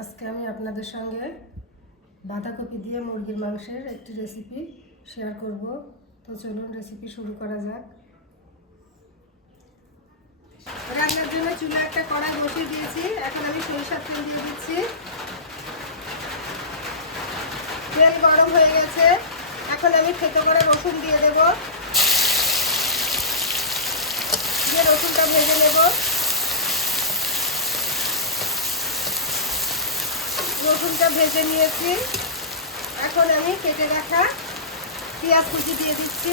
আজকে আমি আপনাদের সঙ্গে বাঁধাকপি দিয়ে মুরগির মাংসের একটি রেসিপি শেয়ার করব। তো চলুন রেসিপি শুরু করা যাক। রান্নার জন্য চুলা একটা কড়াই বসিয়ে দিয়েছি। এখন আমি সরিষার তেল দিয়ে দিচ্ছি। তেল গরম হয়ে গেছে। এখন আমি থেতো করা রসুন দিয়ে দেব। দিয়ে রসুনটা ভেজে নেব। রসুনটা ভেজে নিয়েছি। এখন আমি কেটে রাখা পেঁয়াজ কুচি দিয়ে দিচ্ছি।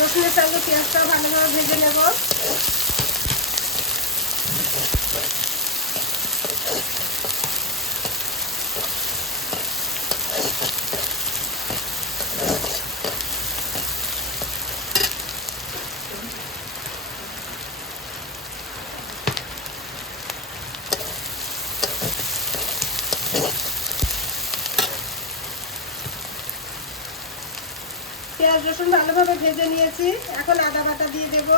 রসুনের সঙ্গে পেঁয়াজটা ভালোভাবে ভেজে নেব। পেঁয়াজ রসুন ভালোভাবে ভেজে নিয়েছি। এখন আদা বাটা দিয়ে দেব।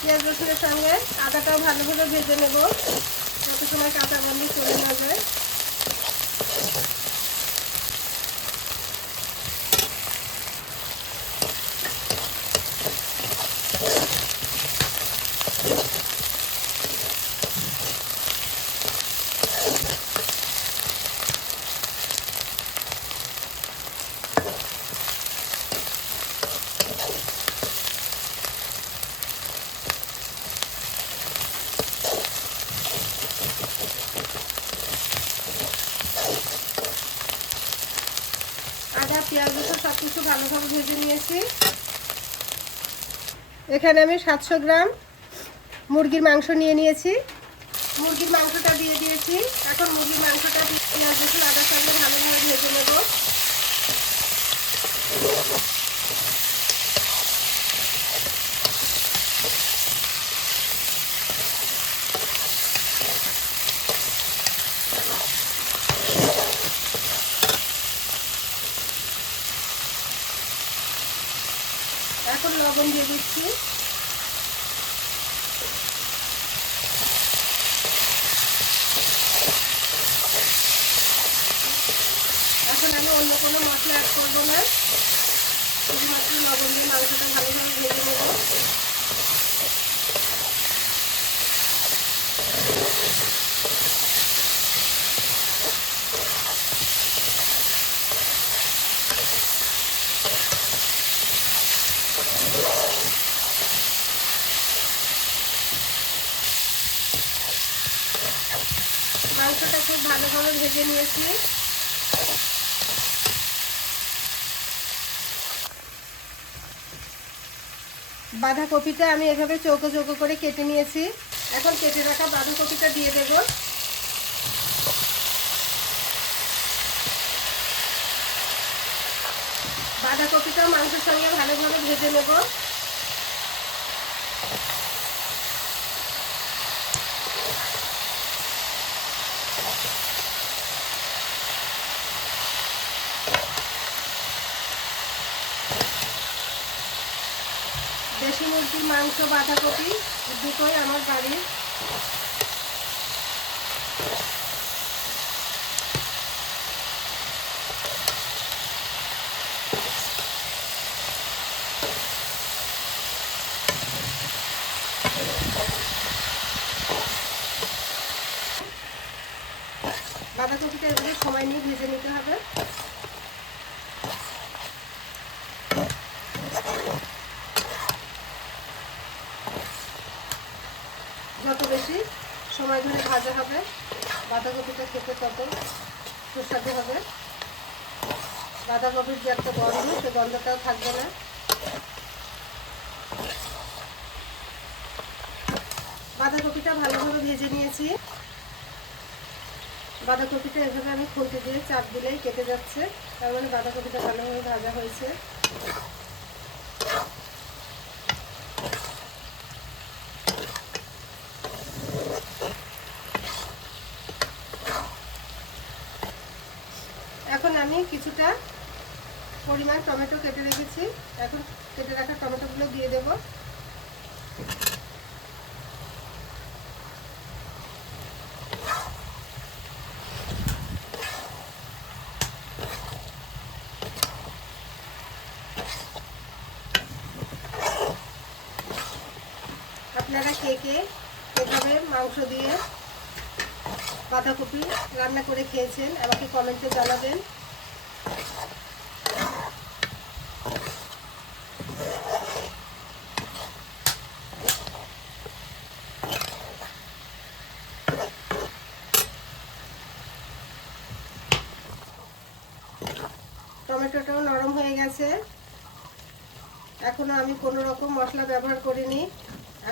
পেঁয়াজ রসুনের সঙ্গে আদাটাও ভালোভাবে ভেজে নেব, যত সময় কাঁচা গন্ধ চলে না যায়। আদা পেঁয়াজ রসুন সব কিছু ভালোভাবে ভেজে নিয়েছি। এখানে আমি 700 গ্রাম মুরগির মাংস নিয়েছি। মুরগির মাংসটা দিয়ে দিয়েছি। এখন মুরগির মাংসটা পেঁয়াজ রসুন আদার সঙ্গে ভালোভাবে ভেজে নেব। এখন লবণ দিয়ে দিচ্ছি। এখন আমি অন্য কোনো মশলা অ্যাড করবো না, শুধুমাত্র লবণ দিয়ে মাংসটা ভালোভাবে ভেজে নেব। মাংসটা খুব ভালোভাবে ভেজে নিয়েছি। বাঁধাকপিটা আমি এভাবে চৌকো চৌকো করে কেটে নিয়েছি। এখন কেটে রাখা বাঁধাকপিটা দিয়ে দেব। বাঁধাকপিটা মাংসের সঙ্গে ভালোভাবে ভেজে নেব। দেশি মুরগির মাংস বাঁধাকপি দুটোই আমার বাড়ির। বাঁধাকপিটা এগুলো সময় নিয়ে ভেজে নিতে হবে। যত বেশি সময় ধরে ভাজা হবে বাঁধাকপিটা খেতে তত সুস্বাদু হবে। বাঁধাকপির যে একটা গন্ধ, সে গন্ধটাও থাকবে না। বাঁধাকপিটা ভালোভাবে ভেজে নিয়েছি। বাঁধাকপিটা এভাবে আমি খুন্তি দিয়ে চাপ দিলেই কেটে যাচ্ছে, তার মানে বাঁধাকপিটা ভালোভাবে ভাজা হয়েছে। এখন আমি কিছুটা পরিমাণ টমেটো কেটে রেখেছি। এখন কেটে রাখা টমেটোগুলো দিয়ে দেব। আপনারা কে কে এভাবে মাংস দিয়ে বাঁধাকপি রান্না করে খেয়েছেন আমাকে কমেন্টে জানাবেন। টমেটোটাও নরম হয়ে গেছে। এখনো আমি কোনো রকম মশলা ব্যবহার করিনি।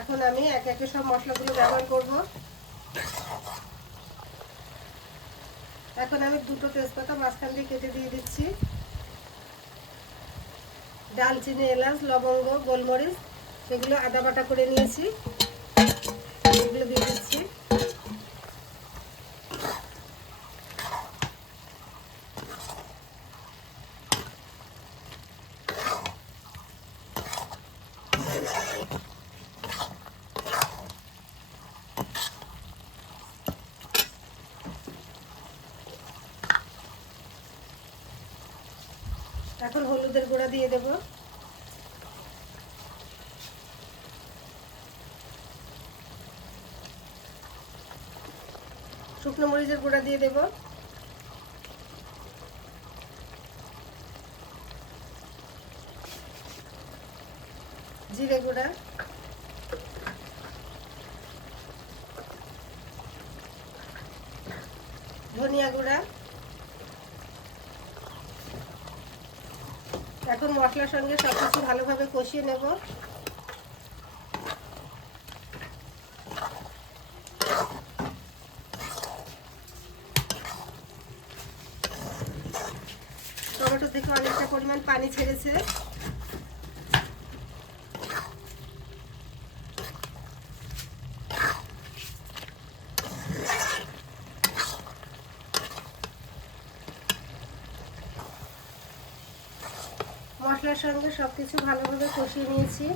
এখন আমি একে একে সব মশলাগুলো ব্যবহার করব। এখন আমি দুটো তেজপাতা মাঝখান দিয়ে কেটে দিয়ে দিচ্ছি। দালচিনি, এলাচ, লবঙ্গ, গোলমরিচ সেগুলো আদা বাটা করে নিয়েছি, এগুলো দিয়ে দিচ্ছি। এখন হলুদের গুঁড়া দিয়ে দেব, শুকনো মরিচের গুঁড়া দিয়ে দেব, জিরে গুঁড়া, ধনিয়া গুঁড়া। এখন মশলার সঙ্গে সবকিছু ভালোভাবে কষিয়ে নেব। টমেটো থেকে অনেকটা পরিমাণ পানি ছেড়েছে। মশলার সঙ্গে সবকিছু ভালোভাবে কষিয়ে নিয়েছি।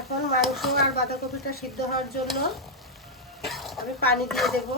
এখন মাংস আর বাঁধাকপিটা সিদ্ধ হওয়ার জন্য আমি পানি দিয়ে দেব।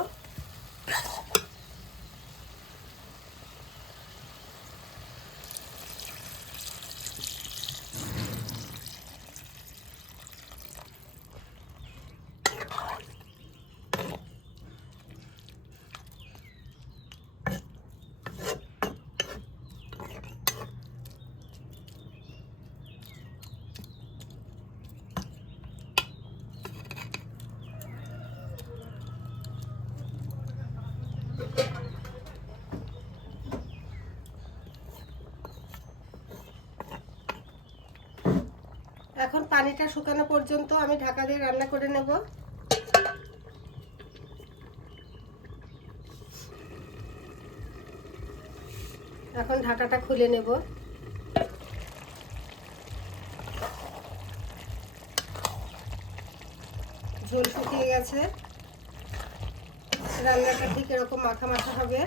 এখন পানিটা শুকানো পর্যন্ত আমি ঢাকা দিয়ে রান্না করে নেব। এখন ঢাকাটা খুলে নেব। ঝোল শুকিয়ে গেছে, রান্নাটা ঠিক এরকম মাখা মাখা হবে।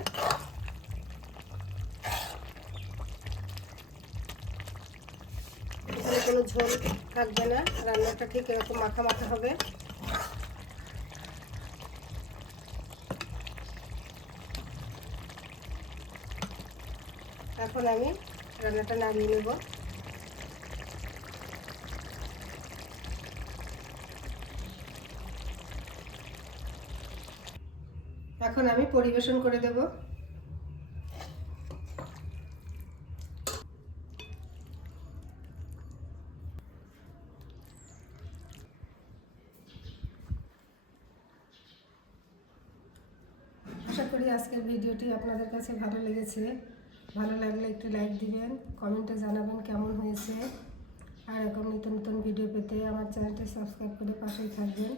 এখানে কোনো ঝোল থাকবে না, রান্নাটা ঠিক এরকম মাখা মাখা হবে। এখন আমি রান্নাটা নামিয়ে নেব। এখন আমি পরিবেশন করে দেব। আশা করি আজকের ভিডিওটি আপনাদের কাছে ভালো লেগেছে। ভালো লাগলে একটু লাইক দিবেন, কমেন্টে জানাবেন কেমন হয়েছে। আর এরকম নতুন নতুন ভিডিও পেতে আমার চ্যানেলটি সাবস্ক্রাইব করে পাশেই থাকবেন।